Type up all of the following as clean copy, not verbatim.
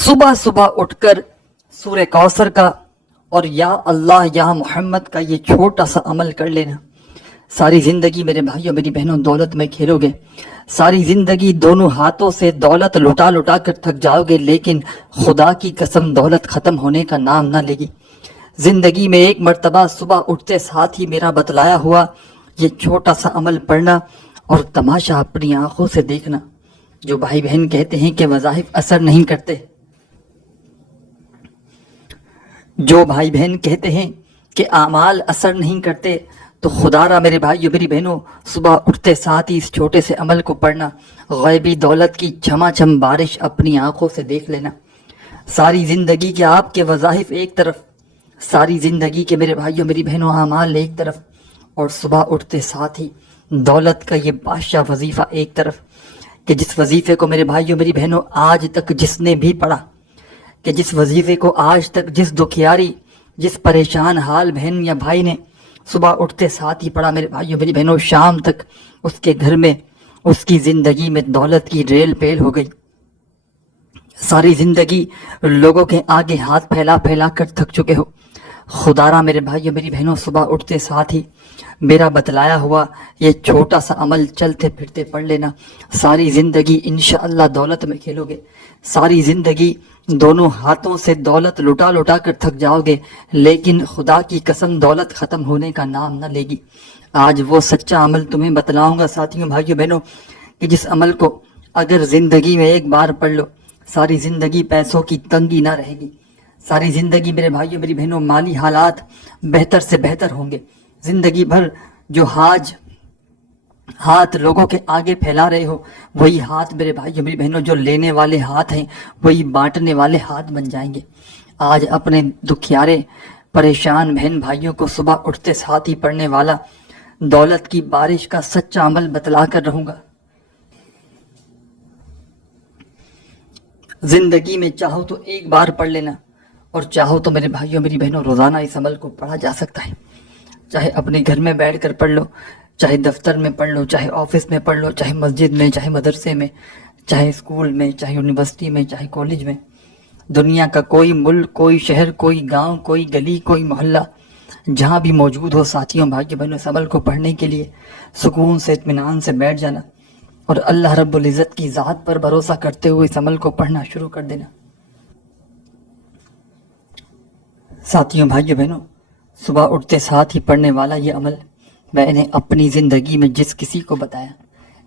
صبح صبح اٹھ کر سورہ کوثر کا اور یا اللہ یا محمد کا یہ چھوٹا سا عمل کر لینا، ساری زندگی میرے بھائیوں میری بہنوں دولت میں کھیلو گے، ساری زندگی دونوں ہاتھوں سے دولت لٹا لٹا کر تھک جاؤ گے، لیکن خدا کی قسم دولت ختم ہونے کا نام نہ لے گی۔ زندگی میں ایک مرتبہ صبح اٹھتے ساتھ ہی میرا بتلایا ہوا یہ چھوٹا سا عمل پڑھنا اور تماشا اپنی آنکھوں سے دیکھنا۔ جو بھائی بہن کہتے ہیں کہ وظائف اثر نہیں کرتے، جو بھائی بہن کہتے ہیں کہ اعمال اثر نہیں کرتے، تو خدا را میرے بھائیو میری بہنوں صبح اٹھتے ساتھ ہی اس چھوٹے سے عمل کو پڑھنا، غیبی دولت کی چھما چھم بارش اپنی آنکھوں سے دیکھ لینا۔ ساری زندگی کے آپ کے وظائف ایک طرف، ساری زندگی کے میرے بھائیو میری بہنوں اعمال ایک طرف، اور صبح اٹھتے ساتھ ہی دولت کا یہ بادشاہ وظیفہ ایک طرف، کہ جس وظیفے کو میرے بھائیو میری بہنوں آج تک جس نے بھی پڑھا، کہ جس وظیفے کو آج تک جس دکھیاری جس پریشان حال بہن یا بھائی نے صبح اٹھتے ساتھ ہی پڑھا، میرے بھائیو میری بہنوں شام تک اس کے گھر میں اس کی زندگی میں دولت کی ریل پیل ہو گئی۔ ساری زندگی لوگوں کے آگے ہاتھ پھیلا پھیلا کر تھک چکے ہو، خدا را میرے بھائیو میری بہنوں صبح اٹھتے ساتھ ہی میرا بتلایا ہوا یہ چھوٹا سا عمل چلتے پھرتے پڑھ لینا، ساری زندگی انشاءاللہ دولت میں کھیلو گے، ساری زندگی دونوں ہاتھوں سے دولت لٹا لٹا کر تھک جاؤ گے، لیکن خدا کی قسم دولت ختم ہونے کا نام نہ لے گی۔ آج وہ سچا عمل تمہیں بتلاؤں گا ساتھیوں بھائیوں بہنوں، کہ جس عمل کو اگر زندگی میں ایک بار پڑھ لو، ساری زندگی پیسوں کی تنگی نہ رہے گی، ساری زندگی میرے بھائیوں میری بہنوں مالی حالات بہتر سے بہتر ہوں گے، زندگی بھر جو ہاتھ لوگوں کے آگے پھیلا رہے ہو، وہی ہاتھ میرے بھائیوں میری بہنوں جو لینے والے ہاتھ ہیں وہی بانٹنے والے ہاتھ بن جائیں گے۔ آج اپنے دکھیارے پریشان بہن بھائیوں کو صبح اٹھتے ساتھ ہی پڑھنے والا دولت کی بارش کا سچا عمل بتلا کر رہوں گا۔ زندگی میں چاہو تو ایک بار پڑھ لینا، اور چاہو تو میرے بھائیوں میری بہنوں روزانہ اس عمل کو پڑھا جا سکتا ہے، چاہے اپنے گھر میں بیٹھ کر پڑھ لو، چاہے دفتر میں پڑھ لو، چاہے آفس میں پڑھ لو، چاہے مسجد میں، چاہے مدرسے میں، چاہے اسکول میں، چاہے یونیورسٹی میں، چاہے کالج میں، دنیا کا کوئی ملک، کوئی شہر، کوئی گاؤں، کوئی گلی، کوئی محلہ، جہاں بھی موجود ہو ساتھیوں بھائیوں بہنوں اس عمل کو پڑھنے کے لیے سکون سے اطمینان سے بیٹھ جانا، اور اللہ رب العزت کی ذات پر بھروسہ کرتے ہوئے اس عمل کو پڑھنا شروع کر دینا۔ ساتھیوں بھائیوں بہنوں صبح اٹھتے ساتھ ہی پڑھنے والا یہ عمل میں نے اپنی زندگی میں جس کسی کو بتایا،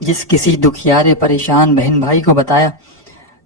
جس کسی دکھیارے پریشان بہن بھائی کو بتایا،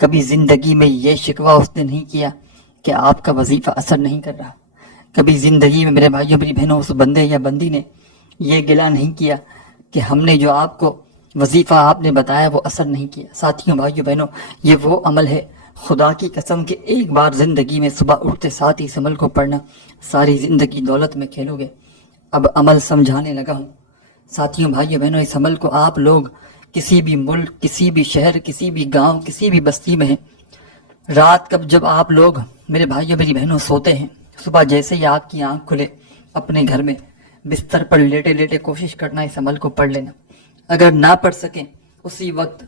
کبھی زندگی میں یہ شکوہ اس نے نہیں کیا کہ آپ کا وظیفہ اثر نہیں کر رہا، کبھی زندگی میں میرے بھائیوں میری بہنوں اس بندے یا بندی نے یہ گلہ نہیں کیا کہ ہم نے جو آپ کو وظیفہ آپ نے بتایا وہ اثر نہیں کیا۔ ساتھیوں بھائیوں بہنوں یہ وہ عمل ہے، خدا کی قسم کہ ایک بار زندگی میں صبح اٹھتے ساتھ ہی اس عمل کو پڑھنا، ساری زندگی دولت میں کھیلو گے۔ اب عمل سمجھانے لگا ہوں ساتھیوں بھائیوں بہنوں، اس عمل کو آپ لوگ کسی بھی ملک، کسی بھی شہر، کسی بھی گاؤں، کسی بھی بستی میں ہیں، رات کب جب آپ لوگ میرے بھائیوں میری بہنوں سوتے ہیں، صبح جیسے ہی آپ کی آنکھ کھلے اپنے گھر میں بستر پر لیٹے لیٹے کوشش کرنا اس عمل کو پڑھ لینا، اگر نہ پڑھ سکیں اسی وقت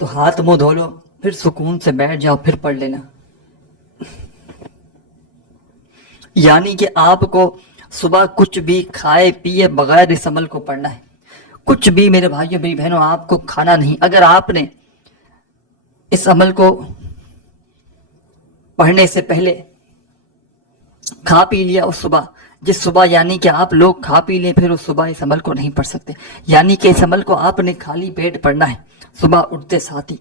تو ہاتھ منہ دھو لو، پھر سکون سے بیٹھ جاؤ، پھر پڑھ لینا۔ یعنی کہ آپ کو صبح کچھ بھی کھائے پیے بغیر اس عمل کو پڑھنا ہے، کچھ بھی میرے بھائیوں میری بہنوں آپ کو کھانا نہیں۔ اگر آپ نے اس عمل کو پڑھنے سے پہلے کھا پی لیا اس صبح، جس صبح یعنی کہ آپ لوگ کھا پی لیں، پھر اس صبح اس عمل کو نہیں پڑھ سکتے، یعنی کہ اس عمل کو آپ نے خالی پیٹ پڑھنا ہے صبح اٹھتے ساتھ ہی۔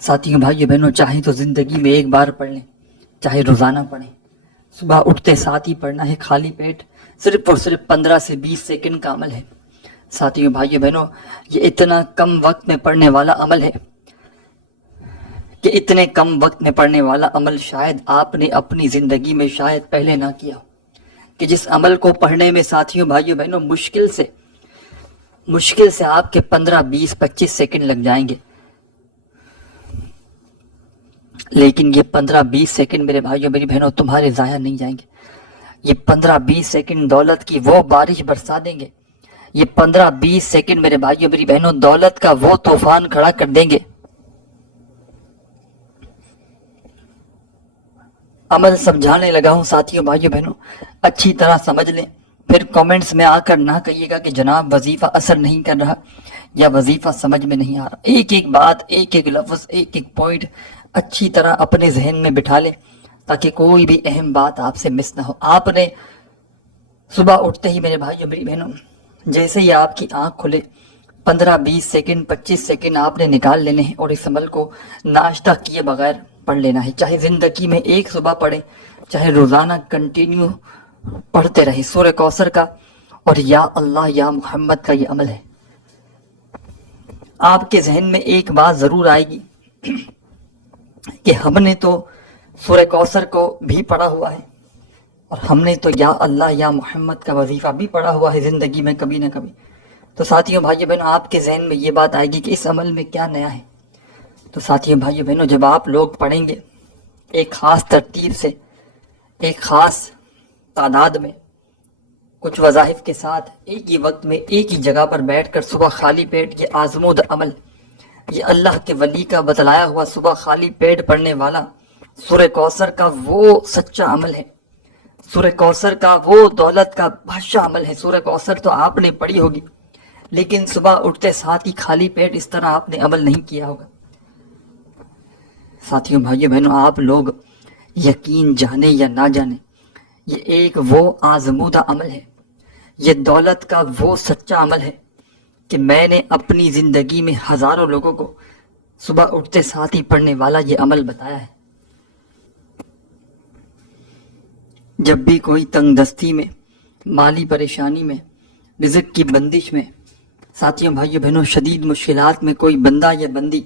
ساتھیوں بھائیوں بہنوں چاہیں تو زندگی میں ایک بار پڑھ لیں، چاہے روزانہ پڑھیں، صبح اٹھتے ساتھ ہی پڑھنا ہے خالی پیٹ، صرف اور صرف 15 سے 20 سیکنڈ کا عمل ہے۔ ساتھیوں بھائیوں بہنوں یہ اتنا کم وقت میں پڑھنے والا عمل ہے کہ اتنے کم وقت میں پڑھنے والا عمل شاید آپ نے اپنی زندگی میں شاید پہلے نہ کیا ہو، کہ جس عمل کو پڑھنے میں ساتھیوں بھائیوں بہنوں مشکل سے آپ کے 15 20 25 سیکنڈ لگ جائیں گے، لیکن یہ 15 20 سیکنڈ میرے بھائیوں میری بہنوں تمہارے ضائع نہیں جائیں گے، یہ 15 20 سیکنڈ دولت کی وہ بارش برسا دیں گے، یہ 15 20 سیکنڈ میرے بھائیوں میری بہنوں دولت کا وہ طوفان کھڑا کر دیں گے عمل سمجھانے لگا ہوں ساتھیوں بھائیوں بہنوں، اچھی طرح سمجھ لیں، پھر کامنٹس میں آ کر نہ کہیے گا کہ جناب وظیفہ اثر نہیں کر رہا یا وظیفہ سمجھ میں نہیں آ رہا۔ ایک ایک بات، ایک ایک لفظ، ایک ایک پوائنٹ اچھی طرح اپنے ذہن میں بٹھا لیں تاکہ کوئی بھی اہم بات آپ سے مس نہ ہو۔ آپ نے صبح اٹھتے ہی میرے بھائیوں میری بہنوں، جیسے ہی آپ کی آنکھ کھلے 15-20 سیکنڈ 25 سیکنڈ آپ نے نکال لینے ہیں اور اس عمل کو ناشتہ کیے بغیر پڑھ لینا ہے۔ چاہے زندگی میں ایک صبح پڑھیں، چاہے روزانہ کنٹینیو پڑھتے رہے۔ سورہ کوثر کا اور یا اللہ یا محمد کا یہ عمل ہے۔ آپ کے ذہن میں ایک بات ضرور آئے گی کہ ہم نے تو سورہ کوثر کو بھی پڑھا ہوا ہے اور ہم نے تو یا اللہ یا محمد کا وظیفہ بھی پڑھا ہوا ہے زندگی میں کبھی نہ کبھی۔ تو ساتھیوں بھائیوں بہنوں، آپ کے ذہن میں یہ بات آئے گی کہ اس عمل میں کیا نیا ہے۔ تو ساتھیوں بھائیوں بہنوں، جب آپ لوگ پڑھیں گے ایک خاص ترتیب سے، ایک خاص تعداد میں، کچھ وظائف کے ساتھ، ایک ہی وقت میں ایک ہی جگہ پر بیٹھ کر صبح خالی پیٹ، یہ آزمود عمل، یہ اللہ کے ولی کا بتلایا ہوا صبح خالی پیٹ پڑھنے والا سورہ کوثر کا وہ سچا عمل ہے، سورہ کوثر کا وہ دولت کا بادشاہ عمل ہے۔ سورہ کوثر تو آپ نے پڑھی ہوگی، لیکن صبح اٹھتے ساتھ ہی خالی پیٹ اس طرح آپ نے عمل نہیں کیا ہوگا۔ ساتھیوں بھائیوں بہنوں، آپ لوگ یقین جانے یا نہ جانے، یہ ایک وہ آزمودہ عمل ہے، یہ دولت کا وہ سچا عمل ہے کہ میں نے اپنی زندگی میں ہزاروں لوگوں کو صبح اٹھتے ساتھ ہی پڑھنے والا یہ عمل بتایا ہے۔ جب بھی کوئی تنگ دستی میں، مالی پریشانی میں، رزق کی بندش میں، ساتھیوں بھائیوں بہنوں شدید مشکلات میں کوئی بندہ یا بندی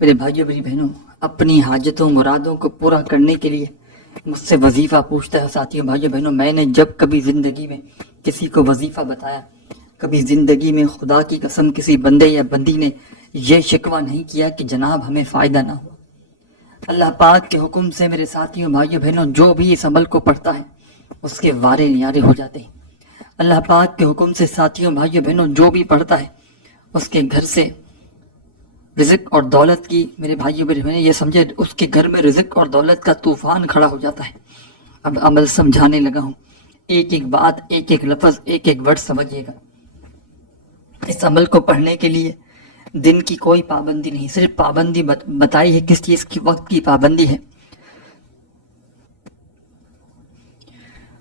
میرے بھائیوں میری بہنوں اپنی حاجتوں مرادوں کو پورا کرنے کے لیے مجھ سے وظیفہ پوچھتا ہے۔ ساتھیوں بھائیوں بہنوں، میں نے جب کبھی زندگی میں کسی کو وظیفہ بتایا، کبھی زندگی میں خدا کی قسم کسی بندے یا بندی نے یہ شکوہ نہیں کیا کہ جناب ہمیں فائدہ نہ ہوا۔ اللہ پاک کے حکم سے میرے ساتھیوں بھائیوں بہنوں جو بھی اس عمل کو پڑھتا ہے اس کے وارے نیارے ہو جاتے ہیں۔ اللہ پاک کے حکم سے ساتھیوں بھائیوں بہنوں جو بھی پڑھتا ہے اس کے گھر سے رزق اور دولت کی، میرے بھائیوں میرے بہنیں یہ سمجھے، اس کے گھر میں رزق اور دولت کا طوفان کھڑا ہو جاتا ہے۔ اب عمل سمجھانے لگا ہوں، ایک ایک بات، ایک ایک لفظ، ایک ایک ورڈ سمجھیے گا۔ اس عمل کو پڑھنے کے لیے دن کی کوئی پابندی نہیں، صرف پابندی بتائی ہے کس چیز کی، وقت کی پابندی ہے۔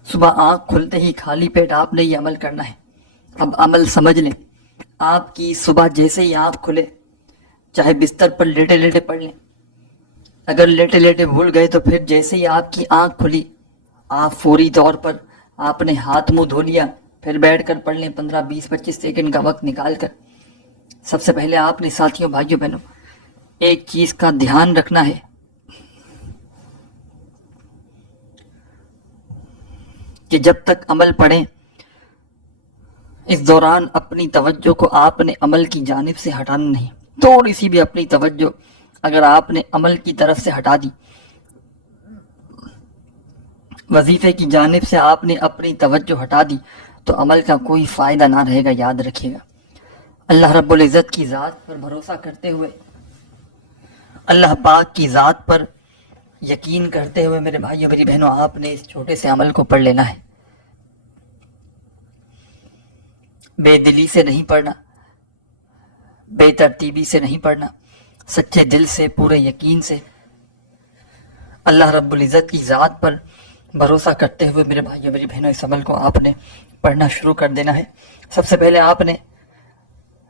صبح آنکھ کھلتے ہی خالی پیٹ آپ نے یہ عمل کرنا ہے۔ اب عمل سمجھ لیں، آپ کی صبح جیسے ہی آنکھ کھلے، چاہے بستر پر لیٹے لیٹے پڑھ لیں، اگر لیٹے لیٹے بھول گئے تو پھر جیسے ہی آپ کی آنکھ کھلی آپ فوری طور پر آپ نے ہاتھ منہ دھو لیا، پھر بیٹھ کر پڑھ لیں 15-20-25 سیکنڈ کا وقت نکال کر۔ سب سے پہلے آپ نے ساتھیوں بھائیوں بہنوں ایک چیز کا دھیان رکھنا ہے کہ جب تک عمل پڑھیں اس دوران اپنی توجہ کو آپ نے عمل کی جانب سے ہٹانا نہیں۔ تھوڑی سی بھی اپنی توجہ اگر آپ نے عمل کی طرف سے ہٹا دی، وظیفے کی جانب سے آپ نے اپنی توجہ ہٹا دی تو عمل کا کوئی فائدہ نہ رہے گا، یاد رکھیے گا۔ اللہ رب العزت کی ذات پر بھروسہ کرتے ہوئے، اللہ پاک کی ذات پر یقین کرتے ہوئے میرے بھائیوں میری بہنوں آپ نے اس چھوٹے سے عمل کو پڑھ لینا ہے۔ بے دلی سے نہیں پڑھنا، بے ترتیبی سے نہیں پڑھنا، سچے دل سے، پورے یقین سے، اللہ رب العزت کی ذات پر بھروسہ کرتے ہوئے میرے بھائیوں میری بہنوں اس عمل کو آپ نے پڑھنا شروع کر دینا ہے۔ سب سے پہلے آپ نے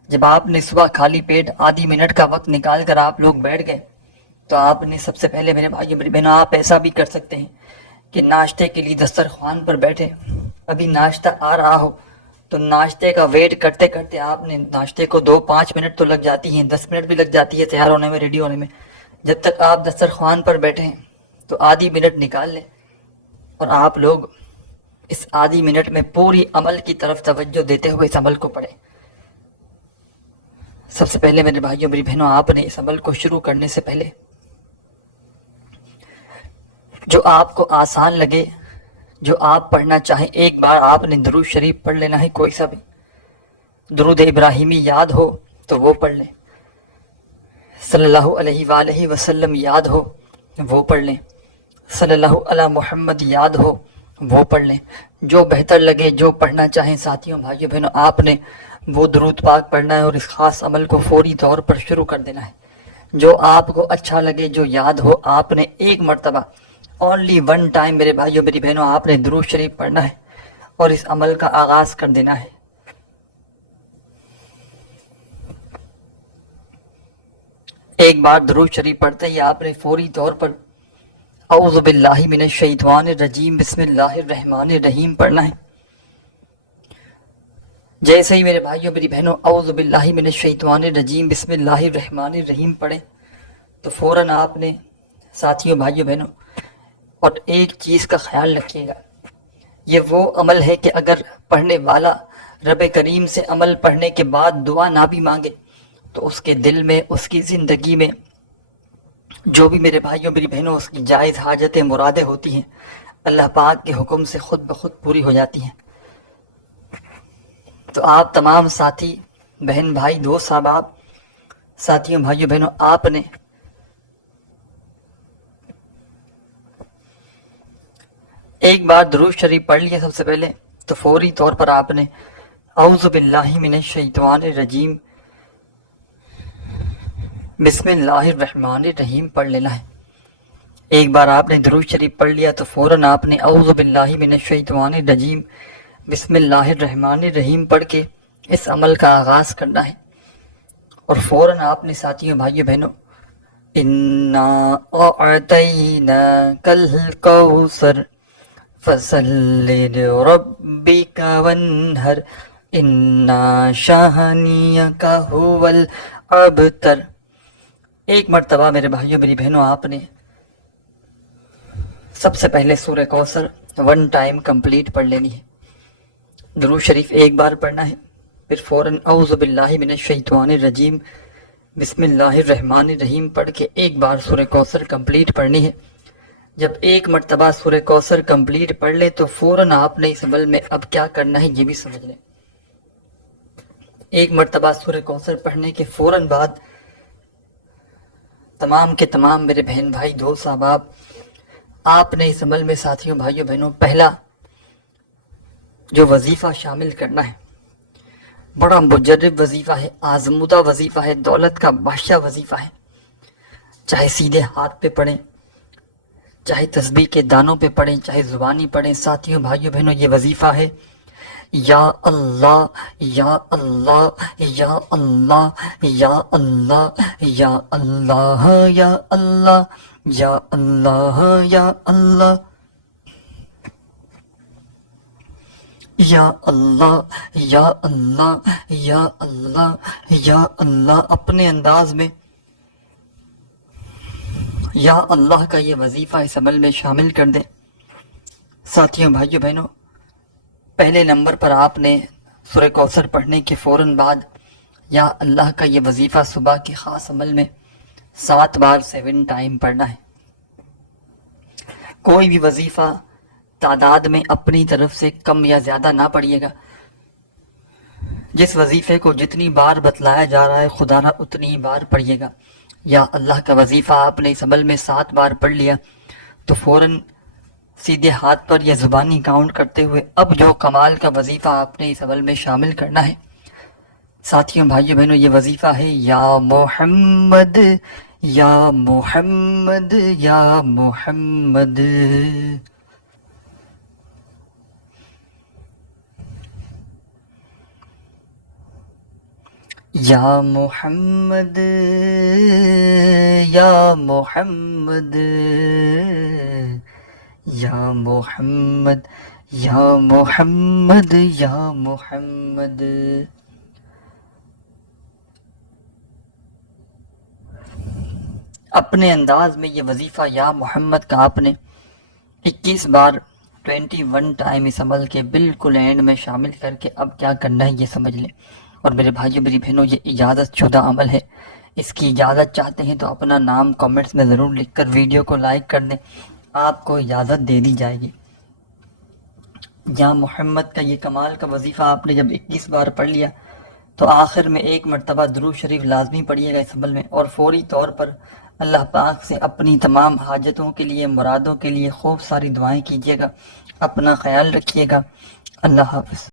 جب آپ نے صبح خالی پیٹ آدھی منٹ کا وقت نکال کر آپ لوگ بیٹھ گئے تو آپ نے سب سے پہلے میرے بھائیوں میری بہنوں آپ ایسا بھی کر سکتے ہیں کہ ناشتے کے لیے دسترخوان پر بیٹھے، ابھی ناشتہ آ رہا ہو تو ناشتے کا ویٹ کرتے کرتے آپ نے ناشتے کو 2-5 منٹ تو لگ جاتی ہیں، 10 منٹ بھی لگ جاتی ہے تیار ہونے میں، ریڈی ہونے میں، جب تک آپ دسترخوان پر بیٹھے ہیں تو آدھی منٹ نکال لیں اور آپ لوگ اس آدھی منٹ میں پوری عمل کی طرف توجہ دیتے ہوئے اس عمل کو پڑھیں۔ سب سے پہلے میرے بھائیوں میری بہنوں آپ نے اس عمل کو شروع کرنے سے پہلے جو آپ کو آسان لگے، جو آپ پڑھنا چاہیں، ایک بار آپ نے درود شریف پڑھ لینا ہے، کوئی سا بھی درود ابراہیمی یاد ہو تو وہ پڑھ لیں، صلی اللہ علیہ وآلہ وسلم یاد ہو وہ پڑھ لیں، صلی اللہ علی محمد یاد ہو وہ پڑھ لیں، جو بہتر لگے، جو پڑھنا چاہیں ساتھیوں بھائیوں بہنوں آپ نے وہ درود پاک پڑھنا ہے اور اس خاص عمل کو فوری طور پر شروع کر دینا ہے۔ جو آپ کو اچھا لگے، جو یاد ہو، آپ نے ایک مرتبہ اونلی ون ٹائم میرے بھائیوں میری بہنوں آپ نے درود شریف پڑھنا ہے اور اس عمل کا آغاز کر دینا ہے۔ ایک بار درود شریف پڑھتے ہی آپ نے فوری طور پر اعوذ باللہ من الشیطان الرجیم بسم اللہ الرحمن الرحیم پڑھنا ہے۔ جیسے ہی میرے بھائیوں میری بہنوں اعوذ باللہ من الشیطان الرجیم بسم اللہ الرحمن الرحیم پڑھیں تو فوراً آپ نے ساتھیوں بھائیوں بہنوں اور ایک چیز کا خیال رکھیے گا، یہ وہ عمل ہے کہ اگر پڑھنے والا رب کریم سے عمل پڑھنے کے بعد دعا نہ بھی مانگے تو اس کے دل میں، اس کی زندگی میں جو بھی میرے بھائیوں میری بہنوں اس کی جائز حاجتیں مرادیں ہوتی ہیں اللہ پاک کے حکم سے خود بخود پوری ہو جاتی ہیں۔ تو آپ تمام ساتھی بہن بھائی دوست احباب ساتھیوں بھائیوں بہنوں آپ نے ایک بار درود شریف پڑھ لیا سب سے پہلے تو فوری طور پر آپ نے اعوذ باللہ من الشیطان الرجیم بسم اللہ الرحمن الرحیم پڑھ لینا ہے۔ ایک بار آپ نے درود شریف پڑھ لیا تو فوراً آپ نے اعوذ باللہ من الشیطان الرجیم بسم اللہ الرحمن الرحیم پڑھ کے اس عمل کا آغاز کرنا ہے اور فوراً آپ نے ساتھیوں بھائیوں بہنوں انا اعطیناک الکوثر فصل لربک وانہر انا شانیک ھو الابتر، ایک مرتبہ میرے بھائیوں میری بہنوں آپ نے سب سے پہلے سورہ کوثر ون ٹائم کمپلیٹ پڑھ لینی ہے۔ درود شریف ایک بار پڑھنا ہے، پھر فوراً اعوذ باللہ من الشیطان الرجیم بسم اللہ الرحمن الرحیم پڑھ کے ایک بار سورہ کوثر کمپلیٹ پڑھنی ہے۔ جب ایک مرتبہ سورہ کوثر کمپلیٹ پڑھ لیں تو فوراً آپ نے اس عمل میں اب کیا کرنا ہے یہ بھی سمجھ لیں۔ ایک مرتبہ سورہ کوثر پڑھنے کے فوراً بعد تمام کے تمام میرے بہن بھائی دوست احباب آپ نے اس عمل میں ساتھیوں بھائیوں بہنوں پہلا جو وظیفہ شامل کرنا ہے بڑا مجرب وظیفہ ہے، آزمودہ وظیفہ ہے، دولت کا بادشاہ وظیفہ ہے، چاہے سیدھے ہاتھ پہ پڑھیں، چاہے تسبیح کے دانوں پہ پڑھیں، چاہے زبانی پڑھیں، ساتھیوں بھائیوں بہنوں یہ وظیفہ ہے یا اللہ یا اللہ یا اللہ یا اللہ یا اللہ یا اللہ یا اللہ یا اللہ یا اللہ یا اللہ یا اللہ یا اللہ، اپنے انداز میں یا اللہ کا یہ وظیفہ اس عمل میں شامل کر دیں۔ ساتھیوں بھائیوں بہنوں پہلے نمبر پر آپ نے سورہ کوثر پڑھنے کے فوراً بعد یا اللہ کا یہ وظیفہ صبح کے خاص عمل میں 7 بار 7 ٹائم پڑھنا ہے۔ کوئی بھی وظیفہ تعداد میں اپنی طرف سے کم یا زیادہ نہ پڑھیے گا، جس وظیفے کو جتنی بار بتلایا جا رہا ہے خدا نہ اتنی ہی بار پڑھیے گا۔ یا اللہ کا وظیفہ آپ نے اس عمل میں 7 بار پڑھ لیا تو فوراً سیدھے ہاتھ پر یا زبانی کاؤنٹ کرتے ہوئے اب جو کمال کا وظیفہ آپ نے اس عمل میں شامل کرنا ہے ساتھیوں بھائیوں بہنوں یہ وظیفہ ہے یا محمد یا محمد یا محمد یا محمد یا محمد یا محمد یا محمد یا محمد۔ اپنے انداز میں یہ وظیفہ یا محمد کا آپ نے 21 بار 21 ٹائم اس عمل کے بالکل اینڈ میں شامل کر کے اب کیا کرنا ہے یہ سمجھ لیں۔ اور میرے بھائیوں میری بہنوں یہ اجازت شدہ عمل ہے، اس کی اجازت چاہتے ہیں تو اپنا نام کامنٹس میں ضرور لکھ کر ویڈیو کو لائک کر دیں، آپ کو اجازت دے دی جائے گی۔ یا محمد کا یہ کمال کا وظیفہ آپ نے جب 21 بار پڑھ لیا تو آخر میں ایک مرتبہ درود شریف لازمی پڑھیے گا اس عمل میں، اور فوری طور پر اللہ پاک سے اپنی تمام حاجتوں کے لیے، مرادوں کے لیے خوب ساری دعائیں کیجیے گا، اپنا خیال رکھیے گا۔ اللہ حافظ۔